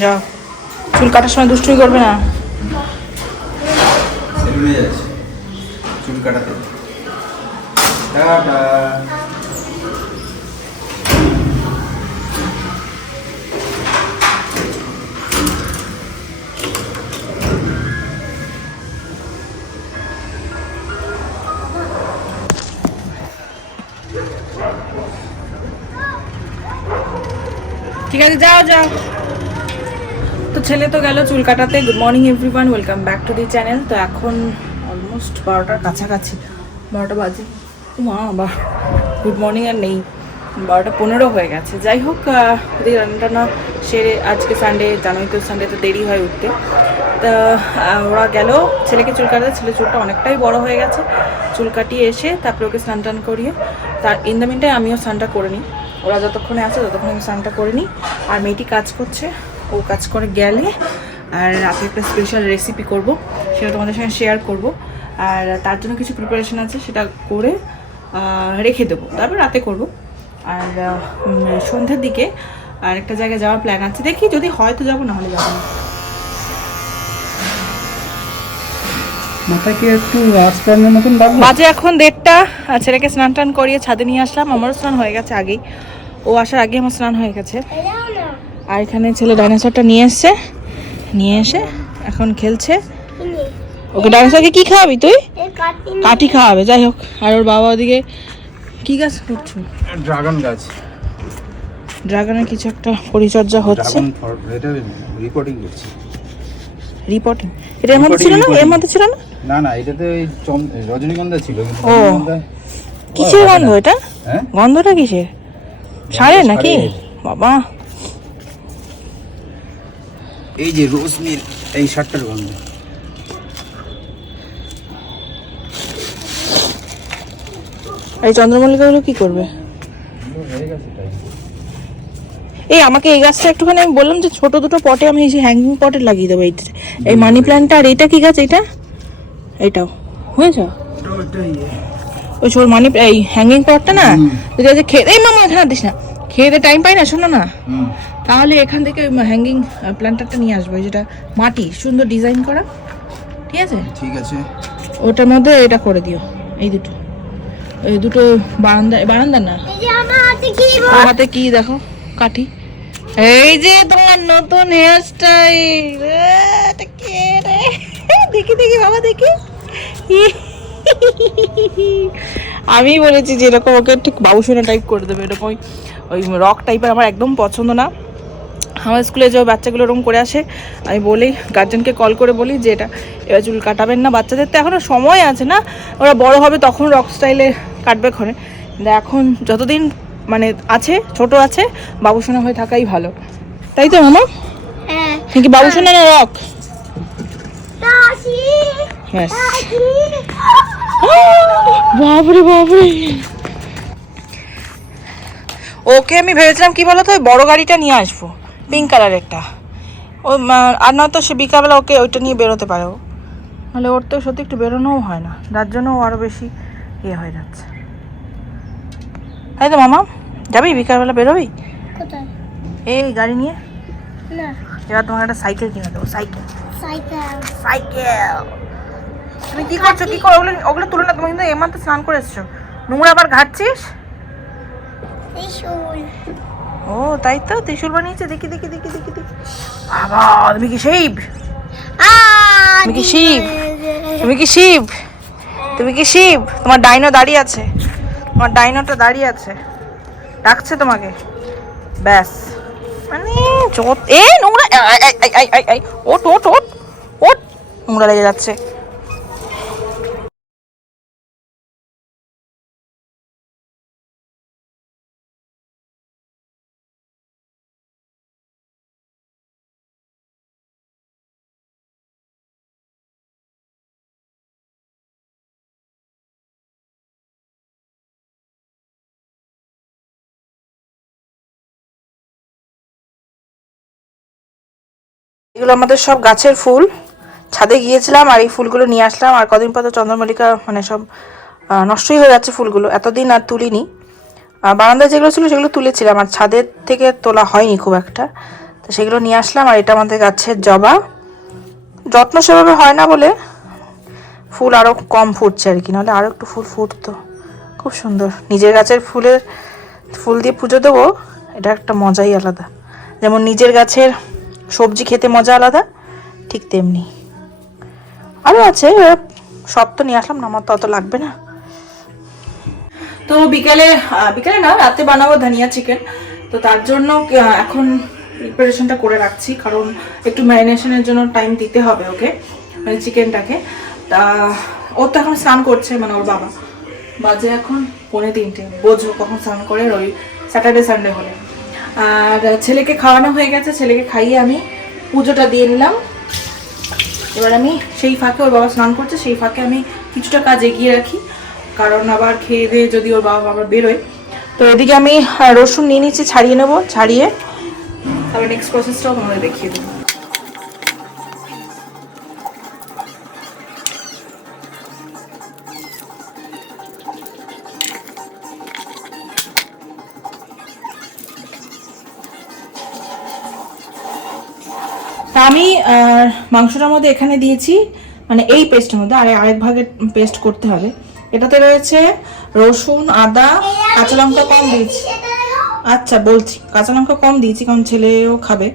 যাও। চুল কাটার সময় দুষ্টুমি করবে না? চুল কাটাতে। টাটা। ঠিক আছে যাও যাও। তো ছেলে তো গেল চুল কাটাতে। Good morning everyone welcome back to the channel তো এখন অলমোস্ট বারোটার কাছাকাছি। বারোটা বাজে। মা বা গুড মর্নিং আর নেই। বারোটা পনেরো হয়ে গেছে। যাই হোক আহ, ওদিকে রান্না টান্না সেরে আজকে সানডে জানোই তো সানডে তো দেরি হয় উঠতে। তা ওরা গেল ছেলেকে চুল কাটাতে। ছেলে চুলটা অনেকটাই বড় হয়ে গেছে। চুল কাটিয়ে এসে তারপরে ওকে স্নান টান করিয়ে তার ইন দ্য মিনটাই আমিও স্নানটা করে নিই। ওরা যতক্ষণে আছে ততক্ষণে আমি স্নানটা করে নিই। আর মেয়েটি কাজ করছে, ও কাজ করে গেলে। আর রাতে একটা স্পেশাল রেসিপি করব, সেটা তোমাদের সঙ্গে শেয়ার করব। আর তার জন্য কিছু প্রিপারেশন আছে, সেটা করে রেখে দেবো। তারপর রাতে করব। আর সন্ধ্যার দিকে আর একটা জায়গায় যাওয়ার প্ল্যান আছে। দেখি যদি হয় তো যাব নাহলে যাব না। মাথায় কি একটু মতন লাগল বাজে এখন দেড়টা। আর ছেলেকে স্নান টান করিয়ে ছাদে নিয়ে আসলাম। আমারও স্নান হয়ে গেছে আগেই। ও আসার আগে আমার স্নান হয়ে গেছে। আর এখানে ছেলে ডাইনোসরটা নিয়ে এসছে। নিয়ে এসে এখন খেলছে। ওকে ডাইনোসরকে কি খাওয়াবি তুই? কাঠি খাওয়াবে যাই হোক। আর ওর বাবা ওদিকে কি গাছ করছ? ড্রাগন গাছ। ড্রাগনের কিছু একটা পরিচর্যা হচ্ছে। রিপোর্টিং করছি। রিপোর্টিং এটা এর মধ্যে ছিল না? এর মধ্যে ছিল না? না না এটাতে ওই রজনীগন্ধা ছিল ও। কিসের গন্ধ এটা? হ্যাঁ? গন্ধটা কিসের? সারে নাকি? বাবা। এই যে রোজ মিল এই শার্টটার গন্ধ। এই চন্দ্রমল্লিকাগুলো কি করবে? হয়ে এই আমাকে এই গাছটা একটুখানি আমি বললাম যে ছোট দুটো পটে আমি এই যে হ্যাঙ্গিং পটে লাগিয়ে দেবো এইটা এই মানি প্ল্যান্টটা আর এইটা কি গাছ এইটা? এইটাও হয়েছে ওই ছোট মানি এই হ্যাঙ্গিং পটটা না যদি আজকে খেয়ে এই মামা এখানে দিস না। খেয়ে দিয়ে টাইম পাই না শোনো না। তাহলে এখান থেকে হ্যাঙ্গিং প্ল্যান্টারটা নিয়ে আসব ওই যেটা মাটি সুন্দর ডিজাইন করা। ঠিক আছে? ঠিক আছে। ওটার মধ্যে এটা করে দিও এই দুটো। এই দুটো বারান্দা বারান্দা না? হাতে কি দেখো কাঠি। এই যে তোমার নতুন হেয়ার স্টাইল কে রে? দেখি দেখি বাবা দেখি। আমি বলেছি যে এরকম ওকে ঠিক বাবুসোনা টাইপ করে দেবে এরকম ওই- রক টাইপের আমার একদম পছন্দ না। আমার স্কুলে যে বাচ্চাগুলো এরকম করে আসে আমি বলি গার্জেনকে কল করে বলি যে এটা এবার চুল কাটাবেন না বাচ্চাদের তো এখনও সময় আছে না ওরা বড় হবে তখন রক স্টাইলে কাটবে ক্ষণে কিন্তু এখন যতদিন মানে আছে ছোট আছে বাবুসোনা হয়ে থাকাই ভালো। তাই তো মামা? নাকি বাবুসোনা না রক ব্যাস বাবরে বাবরে ওকে আমি ভেবেছিলাম কি বলতো ওই বড় গাড়িটা নিয়ে আসব। পিঙ্ক কালারেরটা ও মা- আর নয়তো সে বিকালবেলা ওকে ওইটা নিয়ে বেরোতে পারে। ও নাহলে ওর তো সত্যি একটু বেরোনোও হয় না। যার জন্য ও আরও বেশি ইয়ে হয়ে যাচ্ছে। তাই তো মামা? যাবি? বিকালবেলা বেরোবি? এই গাড়ি নিয়ে। না। এবার তোমার একটা সাইকেল কিনে দেবো সাইকেল। সাইকেল। সাইকেল। তুমি কি করছ? কি করো? ওগুলো ওগুলো তুলে না তুমি কিন্তু এমাতে স্নান করে এসছো। নোংরা আবার ঘাটছিস? ও তাই তো? ত্রিশুল বানিয়েছে? দেখি দেখি দেখি দেখি দেখি। বাবা তুমি কি শিব? তুমি কি শিব? তুমি কি শিব? তুমি কি শিব? তোমার ডাইনো দাঁড়িয়ে আছে। তোমার ডাইনোটা দাঁড়িয়ে আছে। ডাকছে তোমাকে। ব্যাস। মানে চোট এ নোংরা আই, আই, ওট ওট ওট ওট নোংরা লেগে যাচ্ছে। এগুলো আমাদের সব গাছের ফুল। ছাদে গিয়েছিলাম আর এই ফুলগুলো নিয়ে আসলাম। আর কদিন পর তো চন্দ্রমল্লিকা মানে সব নষ্টই হয়ে যাচ্ছে ফুলগুলো। এতদিন আর তুলিনি। বারান্দায় যেগুলো ছিল সেগুলো তুলেছিলাম। আর ছাদের থেকে তোলা হয়নি খুব একটা। তো সেগুলো নিয়ে আসলাম আর এটা আমাদের গাছের জবা। যত্ন সেভাবে হয় না বলে ফুল আরও কম ফুটছে আর কি। নাহলে আরও একটু ফুল ফুটতো। খুব সুন্দর। নিজের গাছের ফুলের, ফুল দিয়ে পুজো দেবো। এটা একটা মজাই আলাদা। যেমন নিজের গাছের সবজি খেতে মজা আলাদা, ঠিক তেমনি। আরও আছে সব তো নিয়ে আসলাম না, আমার তো অত লাগবে না। তো বিকালে বিকালে না, রাতে বানাবো ধনিয়া চিকেন। তো তার জন্য এখন প্রিপারেশনটা করে রাখছি, কারণ একটু ম্যারিনেশনের জন্য টাইম দিতে হবে ওকে মানে চিকেনটাকে। তা, ও তো এখন স্নান করছে মানে ওর বাবা। বাজে এখন পৌনে তিনটে, বোঝো কখন স্নান করে, ওই স্যাটারডে সানডে হলে। আর ছেলেকে খাওয়ানো হয়ে গেছে, ছেলেকে খাইয়ে আমি পুজোটা দিয়ে নিলাম। এবার আমি সেই ফাঁকে ওর বাবা স্নান করছে, সেই ফাঁকে আমি কিছুটা কাজ এগিয়ে রাখি, কারণ আবার খেয়ে দিয়ে যদি ওর বাবা আবার বেরোয়। তো এদিকে আমি রসুন নিয়ে নিচ্ছি, ছাড়িয়ে নেব, ছাড়িয়ে তারপর নেক্সট প্রসেসটাও তোমাদের দেখিয়ে দেবো। মাংসটার মধ্যে এখানে দিয়েছি মানে এই পেস্টের মধ্যে আর আরেক ভাগের পেস্ট করতে হবে। এটাতে রয়েছে রসুন আদা কাঁচা লঙ্কা কম দিয়েছি। আচ্ছা বলছি কাঁচা লঙ্কা কম দিয়েছি কারণ ছেলেও খাবে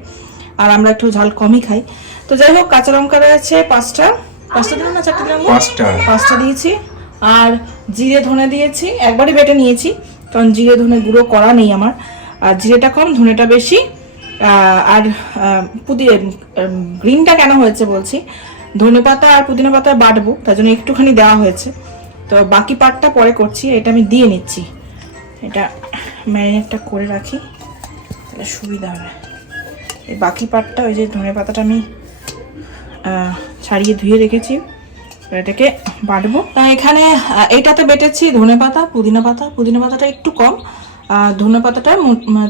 আর আমরা একটু ঝাল কমই খাই। তো যাই হোক কাঁচা লঙ্কা রয়েছে পাঁচটা। পাঁচটা দিলাম না চারটে দিলাম? পাঁচটা। পাঁচটা দিয়েছি। আর জিরে ধনে দিয়েছি একবারই বেটে নিয়েছি কারণ জিরে ধনে গুঁড়ো করা নেই আমার। আর জিরেটা কম ধনেটা বেশি। আর পুদি গ্রিনটা কেন হয়েছে বলছি? ধনে পাতা আর পুদিনা পাতা বাটবো তার জন্য একটুখানি দেওয়া হয়েছে। তো বাকি পার্টটা পরে করছি এটা আমি দিয়ে নিচ্ছি। এটা ম্যারিনেটটা করে রাখি তাহলে সুবিধা হবে। এই বাকি পার্টটা ওই যে ধনে পাতাটা আমি ছাড়িয়ে ধুয়ে রেখেছি এটাকে বাটবো। এখানে আহ, এইটাতে বেটেছি ধনে পাতা পুদিনা পাতা পুদিনা পাতাটা একটু কম ধনে পাতাটা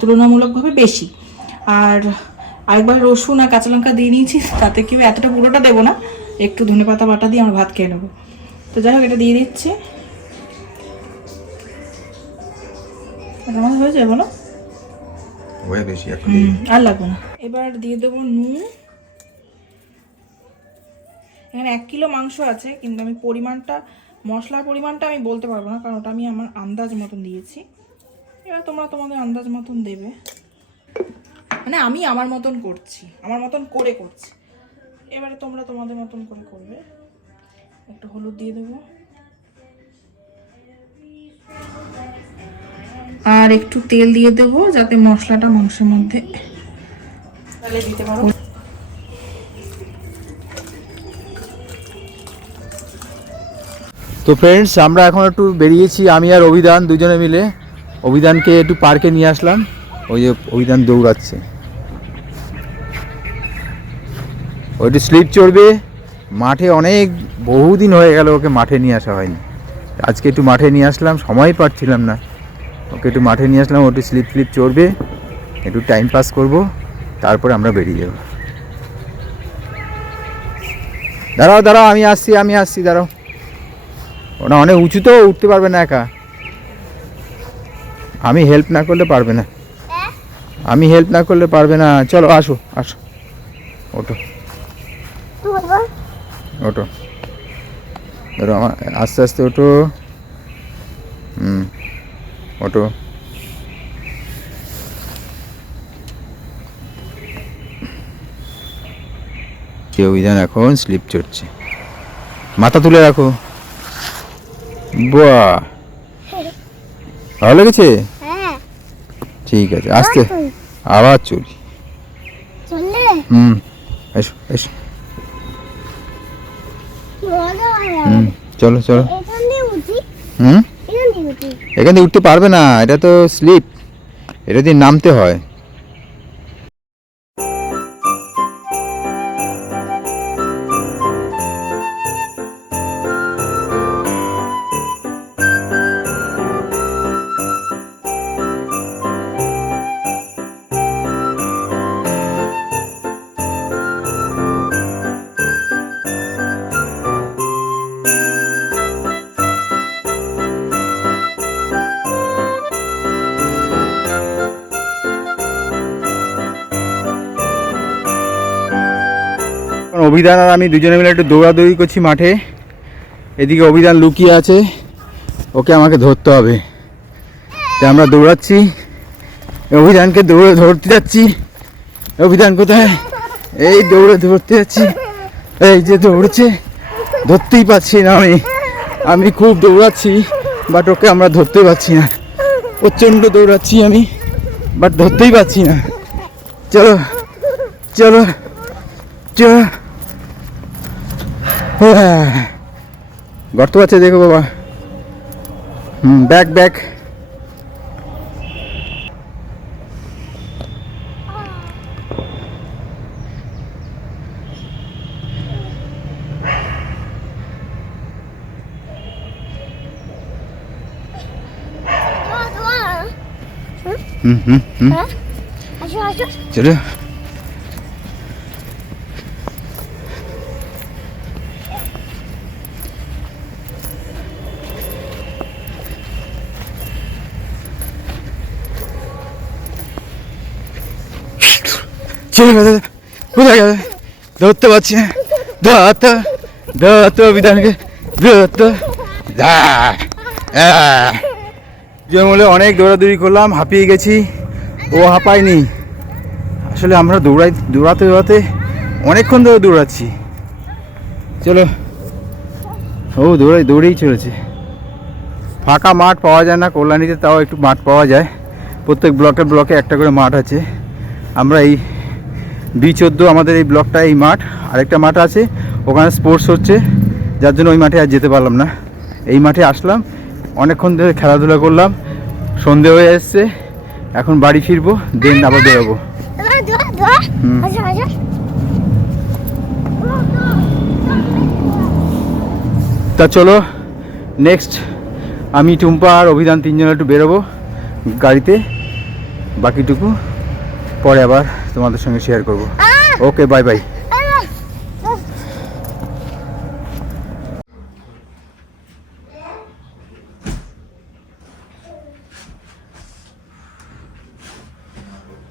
তুলনামূলকভাবে বেশি। আর আরেকবার রসুন আর কাঁচা লঙ্কা দিয়ে নিয়েছি তাতে কি হবে, এতটা পুরোটা দেবো না। একটু ধনে পাতা বাটা দিয়ে আমরা ভাত খেয়ে নেব। তো যাই হোক এটা দিয়ে দিচ্ছি। হয়ে যাবে বলো? আর লাগবে না। এবার দিয়ে দেবো নুন। এখানে এক কিলো মাংস আছে কিন্তু আমি পরিমাণটা মশলার পরিমাণটা আমি বলতে পারব না কারণ ওটা আমি আমার আন্দাজ মতন দিয়েছি। এবার তোমরা তোমাদের আন্দাজ মতন দেবে। মানে আমি আমার মতন করছি আমার মতন করে করছি। এবারে তোমরা তোমাদের মতন করে করবে। একটু হলুদ দিয়ে দেবো। আর একটু তেল দিয়ে দেবো যাতে মশলাটা মাংসের মধ্যে তাহলে দিতে পারো। তো ফ্রেন্ডস আমরা এখন একটু বেরিয়েছি আমি আর অভিধান দুজনে মিলে। অভিধানকে একটু পার্কে নিয়ে আসলাম। ওই যে অভিধান দৌড়াচ্ছে। ও একটু স্লিপ চড়বে। মাঠে অনেক বহুদিন হয়ে গেল ওকে মাঠে নিয়ে আসা হয়নি। আজকে একটু মাঠে নিয়ে আসলাম সময় পাচ্ছিলাম না। ওকে একটু মাঠে নিয়ে আসলাম ও একটু স্লিপ স্লিপ চড়বে। একটু টাইম পাস করব তারপরে আমরা বেরিয়ে যাব। দাঁড়াও দাঁড়াও আমি আসছি আমি আসছি দাঁড়াও। ওরা অনেক উঁচু তো উঠতে পারবে না একা। আমি হেল্প না করলে পারবে না। আমি হেল্প না করলে পারবে না। চলো আসো আসো। ওটো ওটো ধরো আমার আস্তে আস্তে ওটো হুম ওটো কেউ বিধান এখন? স্লিপ চড়ছে। মাথা তুলে রাখো। বাহ! ভালো লেগেছে? হ্যাঁ। ঠিক আছে আস্তে। আবার চলি। হুম এসো এসো। হুম চলো চলো। হুম? এখান দিয়ে এখান থেকে উঠতে পারবে না এটা তো স্লিপ। এটা দিয়ে নামতে হয়। অভিধান আর আমি দুজনে মিলে একটু দৌড়াদৌড়ি করছি মাঠে। এদিকে অভিধান লুকিয়ে আছে। ওকে আমাকে ধরতে হবে। তাই আমরা দৌড়াচ্ছি। অভিধানকে দৌড়ে ধরতে যাচ্ছি। অভিধান কোথায়? এই দৌড়ে ধরতে যাচ্ছি। এই যে দৌড়ছে। ধরতেই পারছি না আমি। আমি খুব দৌড়াচ্ছি বাট ওকে আমরা ধরতে পারছি না। প্রচণ্ড দৌড়াচ্ছি আমি বাট ধরতেই পারছি না। চলো চলো চলো। গর্ত আছে দেখো বাবা। হুম ব্যাক ব্যাক দোয়া দোয়া হুম। হুম হুম। আসো আসো। চলো। গেছে গেছে? ধরতে পারছি না। ধরতো বিধানকে ধরতো জঙ্গলে অনেক দৌড়াদৌড়ি করলাম, হাঁপিয়ে গেছি। ও হাঁপায়নি। আসলে আমরা দৌড়াই, দৌড়াতে দৌড়াতে অনেকক্ষণ ধরে দৌড়াচ্ছি। চলো। ও দৌড়াই, দৌড়েই চলেছে। ফাঁকা মাঠ পাওয়া যায় না, কল্যাণীতে তাও একটু মাঠ পাওয়া যায়। প্রত্যেক ব্লকে ব্লকে একটা করে মাঠ আছে। আমরা এই বি চোদ্দ আমাদের এই ব্লকটা, এই মাঠ। আরেকটা মাঠ আছে, ওখানে স্পোর্টস হচ্ছে। যার জন্য ওই মাঠে আর যেতে পারলাম না। এই মাঠে আসলাম, অনেকক্ষণ ধরে খেলাধুলা করলাম, সন্ধে হয়ে এসছে। এখন বাড়ি ফিরবো, দেন আবার বেরোবো। তা চলো নেক্সট আমি টুম্পা আর অভিধান তিনজন একটু বেরোবো গাড়িতে, বাকিটুকু পরে আবার তোমাদের সঙ্গে শেয়ার করব। ওকে বাই বাই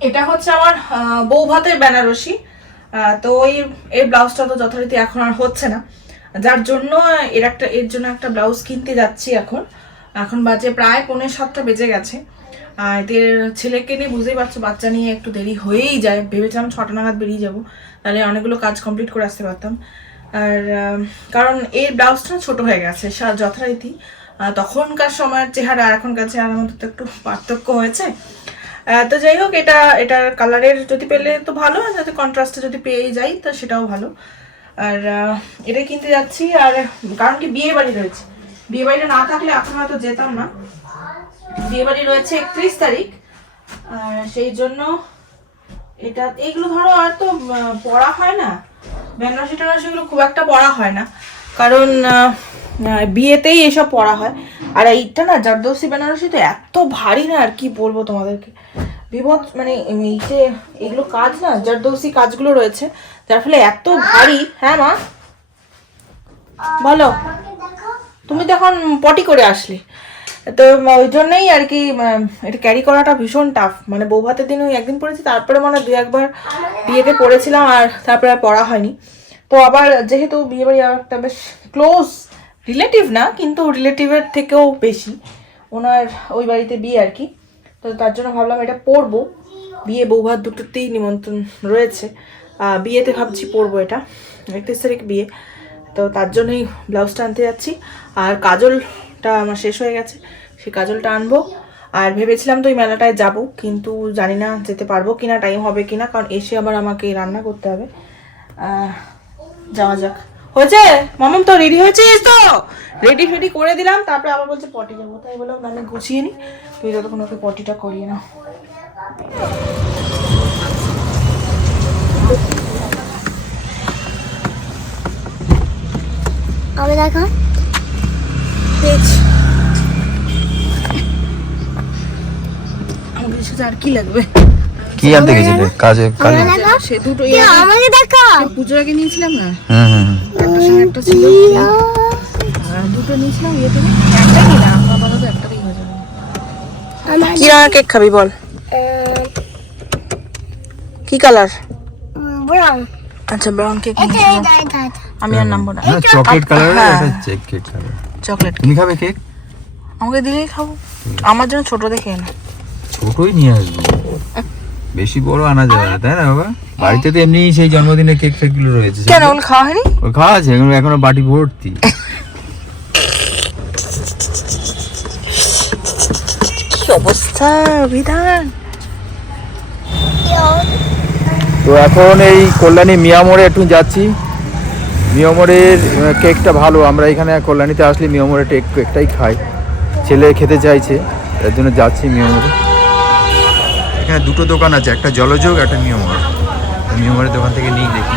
এটা হচ্ছে আমার আহ, বউ ভাতের বেনারসি। আহ, তো ওই এই ব্লাউজটা তো যথারীতি এখন আর হচ্ছে না। যার জন্য এর একটা এর জন্য একটা ব্লাউজ কিনতে যাচ্ছি এখন। এখন বাজে প্রায় পৌনে সাতটা বেজে গেছে। এদের ছেলেকে নিয়ে বুঝতেই পারছ, বাচ্চা নিয়ে একটু দেরি হয়েই যায়। ভেবেছিলাম ছটা নাগাদ বেরিয়ে যাব, তাহলে অনেকগুলো কাজ কমপ্লিট করে আসতে পারতাম। আর কারণ এই ব্লাউজটা ছোট হয়ে গেছে যথারীতি। তখনকার সময়ের চেহারা, এখনকার চেহারার মধ্যে তো একটু পার্থক্য হয়েছে। তো যাই হোক, এটা, এটার কালারের যদি পেলে তো ভালো, আর যাতে কন্ট্রাস্টে যদি পেয়ে যাই, তো সেটাও ভালো। আর এটা কিনতে যাচ্ছি, আর, কারণ কি বিয়ে বাড়ি রয়েছে। বিয়ে বাড়িটা না থাকলে এখন হয়তো যেতাম না। বিয়ে বাড়ি রয়েছে একত্রিশ তারিখ। আর সেই জন্য এটা এইগুলো ধরো আর তো পড়া হয় না। বেনারসি টেনারসি এগুলো খুব একটা পড়া হয় না। কারণ বিয়েতেই এসব পড়া হয়। আর এইটা না, জারদৌসি বেনারসি তো এত ভারী না, আর কি বলব তোমাদেরকে। বিপদ মানে এই যে, এগুলো কাজ না, জারদৌসি কাজগুলো রয়েছে। যার ফলে এত ভারী। হ্যাঁ মা? বলো। তুমি তো এখন পটি করে আসলে। তো ওই জন্যই আর কি এটা ক্যারি করাটা ভীষণ টাফ মানে বউ ভাতের দিন ওই একদিন পড়েছি, তারপরে মানে দু একবার বিয়েতে পড়েছিলাম আর তারপরে আর পড়া হয়নি। তো আবার যেহেতু বিয়ে বাড়ি একটা বেশ ক্লোজ রিলেটিভ না, কিন্তু রিলেটিভের থেকেও বেশি। ওনার ওই বাড়িতে বিয়ে আর কি। তো তার জন্য ভাবলাম এটা পরবো। বিয়ে বউ ভাত দুটোতেই নিমন্ত্রণ রয়েছে। বিয়েতে ভাবছি পরবো এটা, একত্রিশ তারিখ বিয়ে। তো তার জন্যই ব্লাউজটা আনতে যাচ্ছি। আর কাজলটা আমার শেষ হয়ে গেছে সেই কাজলটা আনব। আর ভেবেছিলাম তো ওই মেলাটায় যাব, কিন্তু জানি না যেতে পারব কিনা টাইম হবে কিনা, কারণ এসে আবার আমাকে রান্না করতে হবে। যাওয়া যাক। হয়েছে? মামাম তো রেডি হয়েছিস তো? রেডি ফেডি করে দিলাম, তারপরে আবার বলছে পটি যাব তাই বললাম আমি গুছিয়ে নিই তুই ততক্ষণ ওকে পটিটা করিয়ে নাও। আমি দেখো পেয়েছি। আমাদের সাথে আর কি লাগবে? কি আনতে গেছিলে? কাজে আমি সে দুটো আমাকে দেখো? পুজোর আগে নিয়েছিলাম না? হুম হুম হুম। একটা সঙ্গে একটা ছিল। আর দুটো নিয়েছিলাম ইয়ে থেকে। একটা নিলাম আপাতত একটাতেই হয়ে যাবে। কি রঙের কেক খাবি বল। কি কালার? ব্রাউন আচ্ছা ব্রাউন কেক আমি আর নামবো না। চকলেট কালার হ্যাঁ। এটা চকলেট কালার চকলেট তুমি খাবে কেক? আমাকে দিলেই খাব। আমার জন্য ছোট দেখে এনে। ছোটই নিয়ে আসব। বেশি বড় আনা যাবে না তাই না বাবা? বাড়িতে তো এমনি সেই জন্মদিনের কেক ফেকগুলো রয়েছে। কেন ওগুলো খাওয়া হয়নি? ওই খাওয়া আছে এগুলো এখনও বাটি ভর্তি। কি অবস্থা বিধান তো এখন এই কল্যাণী মিয়া মোড়ে একটু যাচ্ছি। মিয়ামোড়ের আহ, কেকটা ভালো আমরা এখানে কল্যাণীতে আসলে মিয়ামোড়ে টেক কেকটাই খাই। ছেলে খেতে চাইছে তার জন্য যাচ্ছি মিয়ামোড়ে এখানে দুটো দোকান আছে একটা জলযোগ একটা মিয়ামোড় মিয়ামোড়ের দোকান থেকে নিই দেখি।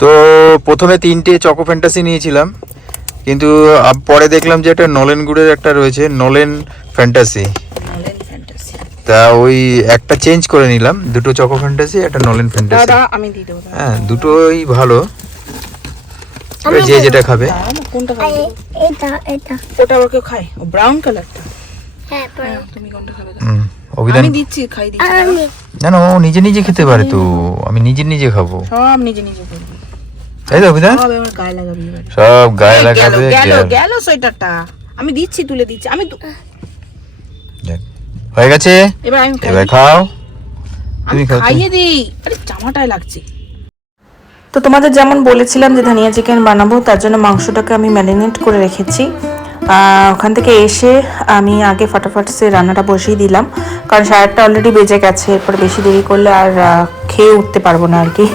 তো প্রথমে তিনটে চকো ফ্যান্টাসি নিয়েছিলাম কিন্তু পরে দেখলাম যে একটা নলেন গুড়ের একটা রয়েছে নলেন ফ্যান্টাসি। তা ওই একটা চেঞ্জ করে নিলাম দুটো চকো ফ্যান্টাসি একটা নলেন ফ্যান্টাসি। হ্যাঁ দুটোই ভালো। এবার যে যেটা খাবে। কোনটা খাবে এটা এটা। ওটা আবার কেউ খায় ব্রাউন কালারটা হ্যাঁ তুমি কোনটা খাবে হুম, অভিধান আমি দিচ্ছি খাই দিচ্ছি না না ও নিজে নিজে খেতে পারে তো। আমি নিজে নিজে খাব। সব নিজে নিজে করবি। তাই তো অভিধান? সব আমার গায়ে লাগাবি সব গায়ে লাগাবে গেল গেল। সোয়েটারটা। আমি দিচ্ছি তুলে দিচ্ছি। আমি হয়ে গেছে? এবার আমি এবার খাও। আমি তুমি খাও খাইয়ে দিই। আরে জামাটায় লাগছে। তো তোমাদের যেমন বলেছিলাম যে ধনিয়া চিকেন বানাবো তার জন্য মাংসটাকে আমি ম্যারিনেট করে রেখেছি। ওখান থেকে এসে আমি আগে ফটাফট সে রান্নাটা বসিয়ে দিলাম। কারণ আটটা অলরেডি বেজে গেছে, এরপর বেশি দেরি করলে আর খেয়ে উঠতে পারব না আর কি।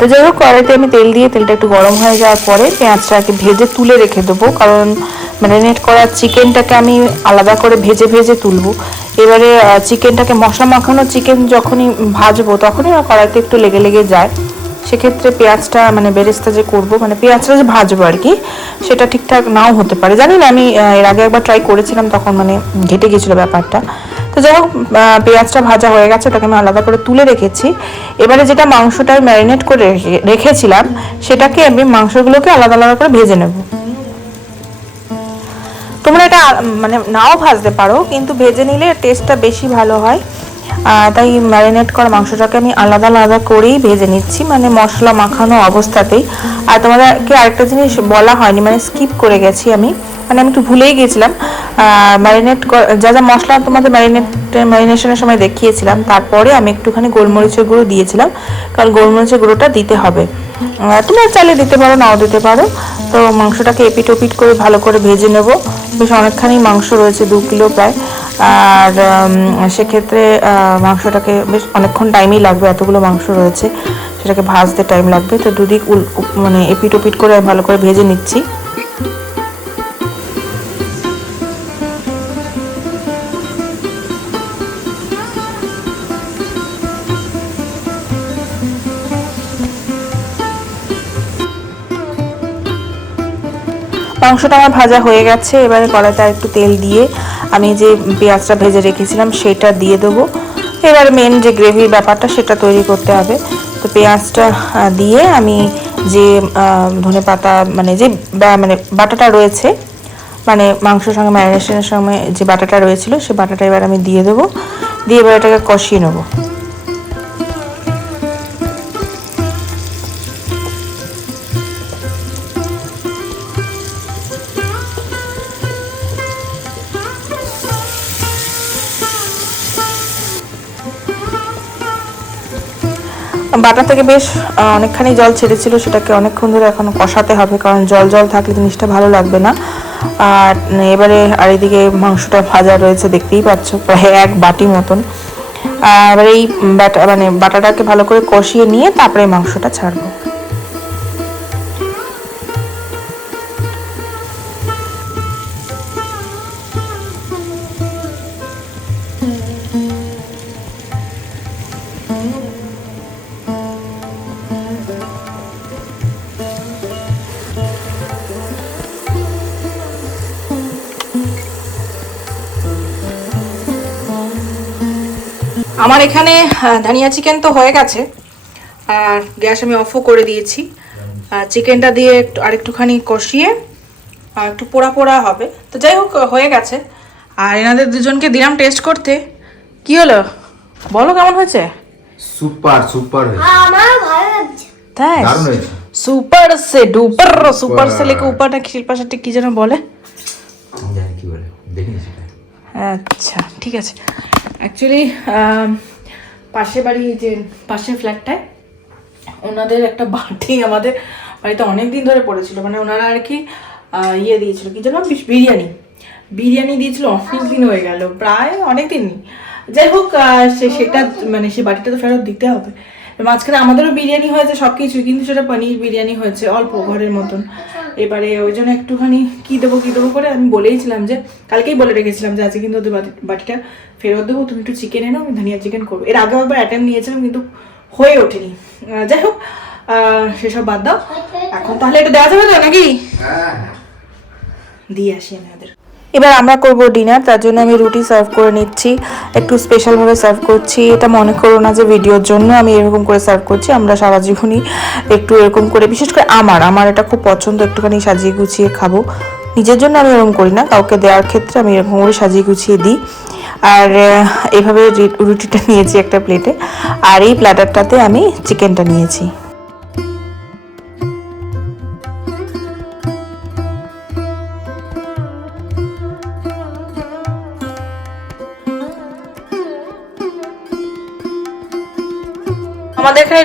তো যাই হোক, কড়াইতে আমি তেল দিয়ে, তেলটা একটু গরম হয়ে যাওয়ার পরে পেঁয়াজটাকে ভেজে তুলে রেখে দেবো। কারণ ম্যারিনেট করা চিকেনটাকে আমি আলাদা করে ভেজে ভেজে তুলবো। এবারে চিকেনটাকে মশলা মাখানো চিকেন যখনই ভাজবো, তখনই কড়াইতে একটু লেগে লেগে যায়। সেক্ষেত্রে পেঁয়াজটা মানে বেরেস্তা যে করব মানে পেঁয়াজটা যে ভাজবো আর কি, সেটা ঠিকঠাক নাও হতে পারে। জানি না, আমি এর আগে একবার ট্রাই করেছিলাম, তখন মানে ঘেটে গেছিল ব্যাপারটা। তো যাই হোক পেঁয়াজটা ভাজা হয়ে গেছে, ওটাকে আমি আলাদা করে তুলে রেখেছি। এবারে যেটা মাংসটা ম্যারিনেট করে রেখে- রেখেছিলাম, সেটাকে আমি মাংসগুলোকে আলাদা আলাদা করে ভেজে নেব। তোমরা এটা মানে নাও ভাজতে পারো, কিন্তু ভেজে নিলে টেস্টটা বেশি ভালো হয়। তাই ম্যারিনেট করা মাংসটাকে আমি আলাদা আলাদা করেই ভেজে নিচ্ছি মানে মশলা মাখানো অবস্থাতেই। আর তোমাদেরকে আরেকটা জিনিস বলা হয়নি মানে স্কিপ করে গেছি আমি মানে আমি একটু ভুলেই গেছিলাম। ম্যারিনেট যা যা মশলা তোমাদের ম্যারিনেট ম্যারিনেশনের সময় দেখিয়েছিলাম, তারপরে আমি একটুখানি গোলমরিচের গুঁড়ো দিয়েছিলাম, কারণ গোলমরিচের গুঁড়োটা দিতে হবে। তোমরা চাইলে দিতে পারো, নাও দিতে পারো। তো মাংসটাকে এপিট ওপিট করে ভালো করে ভেজে নেব। বেশ অনেকখানি মাংস রয়েছে, দু কিলো প্রায়। আর সেক্ষেত্রে মাংসটাকে বেশ অনেকক্ষণ টাইমই লাগবে, এতগুলো মাংস রয়েছে, সেটাকে ভাজতে টাইম লাগবে, তো দুদিক উল- মানে এপিট ওপিট করে ভালো করে ভেজে নিচ্ছি। মাংসটা আমার ভাজা হয়ে গেছে, এবারে কড়াইতে একটু তেল দিয়ে আমি যে পেঁয়াজটা ভেজে রেখেছিলাম সেটা দিয়ে দেবো। এবার মেন যে গ্রেভির ব্যাপারটা সেটা তৈরি করতে হবে। তো পেঁয়াজটা দিয়ে আমি যে ধনে পাতা মানে যে মানে বাটাটা রয়েছে মানে মাংসের সঙ্গে ম্যারিনেশনের সময় যে বাটাটা রয়েছিল সে বাটাটা এবার আমি দিয়ে দেবো। দিয়ে এবার এটাকে কষিয়ে নেব। বাটা থেকে বেশ অনেকখানি জল ছেড়েছিল, সেটাকে অনেকক্ষণ ধরে এখন কষাতে হবে, কারণ জল জল থাকলে জিনিসটা ভালো লাগবে না। আর এবারে আর এদিকে মাংসটা ভাজা রয়েছে, দেখতেই পাচ্ছ, প্রায় এক বাটি মতন। আর এই বাটা মানে বাটাটাকে ভালো করে কষিয়ে নিয়ে তারপরে মাংসটা ছাড়বো। আমার এখানে ধনিয়া চিকেন তো হয়ে গেছে। আর গ্যাস আমি অফও করে দিয়েছি। আর চিকেনটা দিয়ে একটু আরেকটুখানি কষিয়ে আর একটু পোড়া পোড়া হবে। তো যাই হোক হয়ে গেছে। আর এনাদের দুজনকে দিলাম টেস্ট করতে। কি হলো? বলো কেমন হয়েছে? সুপার সুপার হয়েছে। আমার ভালো লাগছে। তাই? সুপার সে ডুপার সুপার সে লেকে উপরটা শিল্পা সাথে কি যেন বলে? জানি কি বলে। দেখিনি সেটা আচ্ছা ঠিক আছে। অ্যাকচুয়ালি পাশে বাড়ি যে পাশের ফ্ল্যাটটায় ওনাদের একটা বাটি আমাদের বাড়িতে অনেক দিন ধরে পড়েছিল। মানে ওনারা আর কি ইয়ে দিয়েছিল। কি যেন বিরিয়ানি। বিরিয়ানি দিয়েছিল অনেক দিন হয়ে গেল। প্রায় অনেক দিনই যাই হোক সেটা মানে সে বাটিটা তো ফেরত দিতে হবে। মাঝখানে আমাদেরও বিরিয়ানি হয়েছে সব কিছুই কিন্তু সেটা পনির বিরিয়ানি হয়েছে অল্প ঘরের মতন। এবারে ওই জন্য একটুখানি কী দেবো কী দেবো করে আমি বলেইছিলাম যে কালকেই বলে রেখেছিলাম যে আজকে কিন্তু ওদের বাটিটা ফেরত দেবো তুমি একটু চিকেন এনো আমি ধনিয়া চিকেন করব এর আগেও একবার অ্যাটেম্প নিয়েছিলাম কিন্তু হয়ে ওঠেনি। যাই হোক সেসব বাদ দাও। এখন তাহলে এটা দেওয়া যাবে তো নাকি? দিয়ে আসি আমি ওদের। এবার আমরা করব ডিনার তার জন্য আমি রুটি সার্ভ করে নিচ্ছি। একটু স্পেশালভাবে সার্ভ করছি। এটা মনে করো না যে ভিডিওর জন্য আমি এরকম করে সার্ভ করছি। আমরা সারা জীবনই একটু এরকম করে, বিশেষ করে আমার আমার এটা খুব পছন্দ, একটুখানি সাজিয়ে গুছিয়ে খাব। নিজের জন্য আমি এরকম করি না, কাউকে দেওয়ার ক্ষেত্রে আমি এরকম করে সাজিয়ে গুছিয়ে দিই। আর এভাবে রুটিটা নিয়েছি একটা প্লেটে আর এই প্ল্যাটারটাতে আমি চিকেনটা নিয়েছি।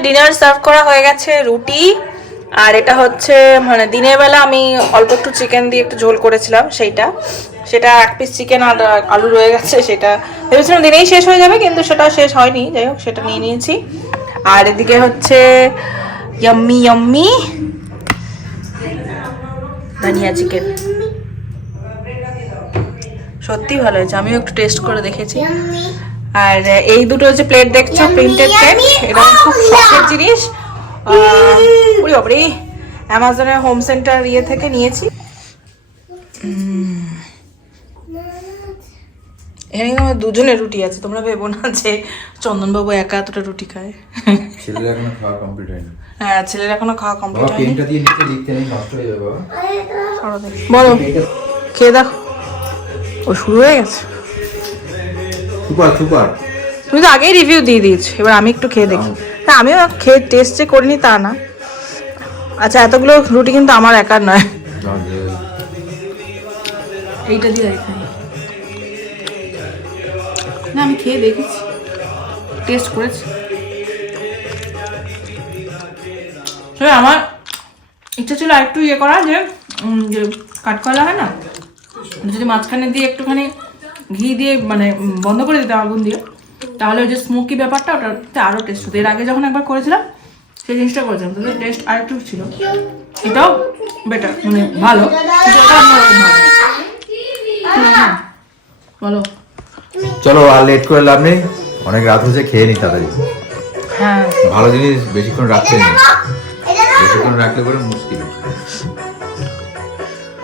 ডিনার সার্ভ করা হয়ে গেছে, রুটি, আর এটা হচ্ছে মানে দিনের বেলা আমি অল্প একটু চিকেন দিয়ে একটু ঝোল করেছিলাম সেইটা। সেটা এক পিস চিকেন আর আলু রয়ে গেছে, সেটা ভেবেছিলাম দিনেই শেষ হয়ে যাবে, কিন্তু সেটা শেষ হয়নি, যাই হোক, সেটা নিয়ে নিয়েছি। আর এদিকে হচ্ছে ইয়াম্মি ইয়াম্মি ধনিয়া চিকেন সত্যি ভালো হয়েছে, আমিও একটু টেস্ট করে দেখেছি। আর এই দুটো হচ্ছে প্লেট দেখছ প্রিন্টেড প্লেট এটা খুব শখের জিনিস। ওরে বাবারে অ্যামাজনের হোম সেন্টার ইয়ে থেকে নিয়েছি। এখানে কিন্তু আমার দুজনের রুটি আছে তোমরা ভেবো না যে চন্দনবাবু একা এতটা রুটি খায়। ছেলেরা এখনও খাওয়া কমপ্লিট হয়নি। হ্যাঁ ছেলের এখনও খাওয়া কমপ্লিট হয়নি। পেনটা দিয়ে নিচে লিখতে নেই নষ্ট হয়ে যাবে বাবা। বলো খেয়ে দেখো। ও শুরু হয়ে গেছে? সুপার সুপার তুমি তো আগেই রিভিউ দিয়ে দিয়েছ এবার আমি একটু খেয়ে দেখি। না আমিও খেয়ে টেস্ট যে করিনি তা না। আচ্ছা এতগুলো রুটি কিন্তু আমার একার নয়। এইটা দিয়ে না আমি খেয়ে দেখেছি। টেস্ট করেছি। তবে আমার ইচ্ছা ছিল আরেকটু ইয়ে করা যে কাঠকলা হয় না যদি মাঝখানে দিয়ে একটুখানি ঘি দিয়ে মানে বন্ধ করে দিতাম আগুন দিয়ে। তাহলে ওই যে স্মোকি ব্যাপারটা ওটাতে আরও টেস্ট হতো। এর আগে যখন একবার করেছিলাম সেই জিনিসটা করেছিলাম। তাদের টেস্ট আরেকটু ছিল। এটাও বেটার মানে ভালো। ভালো। হুম, বলো। চলো আর লেট করে লাভ নেই। অনেক রাত হয়েছে খেয়ে নি তাড়াতাড়ি। হ্যাঁ। ভালো জিনিস বেশিক্ষণ রাখতে নেই। বেশিক্ষণ রাখলে পরে মুশকিল।